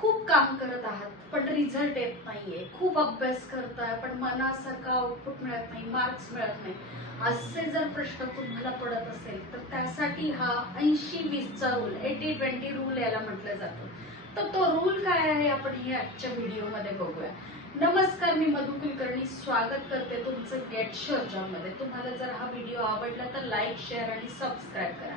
खूप काम करत आहात पण रिझल्ट येत नाहीये, खूप अभ्यास करताय पण मनासारखा आउटपुट मिळत नाही, मार्क्स मिळत नाही, असे जर प्रश्न तुम्हाला पडत असेल तर त्यासाठी हा 80-20चा रूल, 80-20 रूल याला म्हटलं जातं. तर तो रूल काय आहे आपण हे आजच्या व्हिडिओमध्ये बघूया. नमस्कार, मी मधु कुलकर्णी स्वागत करते तुमचं गेट शोच्या मध्ये. तुम्हाला जर हा व्हिडिओ आवडला तर लाईक, शेअर आणि सबस्क्राईब करा.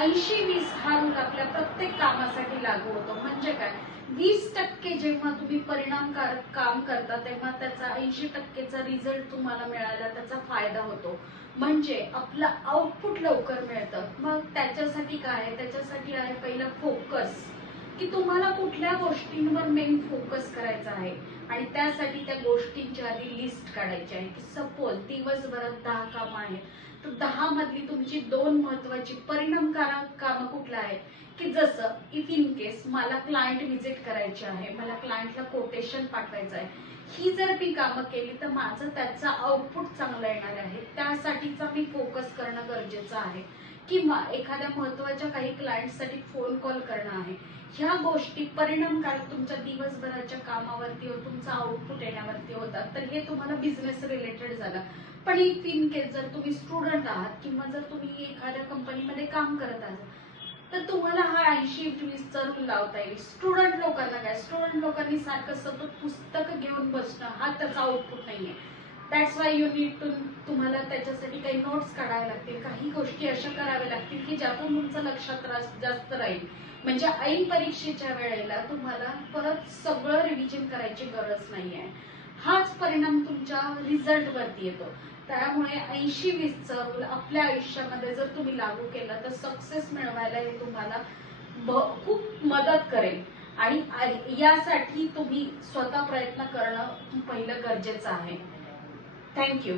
80-20 हा रूल आपल्या प्रत्येक कामासाठी लागू होतो. म्हणजे काय, 20% जेव्हा तुम्ही परिणामकारक काम करता तेव्हा त्याचा 80%चा रिझल्ट तुम्हाला मिळाला, त्याचा फायदा होतो. म्हणजे आपलं आउटपुट लवकर मिळतं. मग त्याच्यासाठी काय आहे, त्याच्यासाठी आहे पहिलं फोकस, की तुम्हाला कुठल्या गोष्टींवर मेन फोकस करायचा आहे आणि त्यासाठी त्या गोष्टींची आधी लिस्ट काढायची आहे. की सपोज दिवसभरात 10 कामं आहेत तर 10 मधली तुमची 2 महत्वाची परिणामकारक कामं कुठलं आहे, की जसं इफ इन केस मला क्लायंट व्हिजिट करायची आहे, मला क्लायंटला कोटेशन पाठवायचं आहे, ही जर मी कामं केली तर माझं त्याचा आउटपुट चांगला येणार आहे, त्यासाठीचा मी फोकस करणं गरजेचं आहे. किंवा एखाद्या महत्वाच्या काही क्लायंटसाठी फोन कॉल करणं आहे, ह्या गोष्टी परिणामकारक तुमच्या दिवसभराच्या कामावरती तुमचा आउटपुट येण्यावरती होतात. तर हे तुम्हाला बिझनेस रिलेटेड झालं. पण इफ इन केस जर तुम्ही स्टुडंट आहात किंवा जर तुम्ही एखाद्या कंपनीमध्ये काम करत आहात तर तुम्हाला हा 80-20चा रूल लावता येईल. स्टुडंट लोकांना काय, स्टुडंट लोकांनी सारखं सतत पुस्तक घेऊन बसणं हा त्याचा आउटपुट नाहीये. That's why you need to, तुम्हाला त्याच्यासाठी काही नोट्स काढावे लागतील, काही गोष्टी अशा कराव्या लागतील की ज्यातून तुमचं लक्षात जास्त राहील. म्हणजे ऐन परीक्षेच्या वेळेला तुम्हाला परत सगळं रिव्हिजन करायची गरज नाहीये. हाच परिणाम तुमच्या रिझल्ट वरती येतो. त्यामुळे 80-20चा रूल आपल्या आयुष्यामध्ये जर तुम्ही लागू केला तर सक्सेस मिळवायला हे तुम्हाला खूप मदत करेल. आणि यासाठी तुम्ही स्वतः प्रयत्न करणं पहिलं गरजेचं आहे. थँक्यू.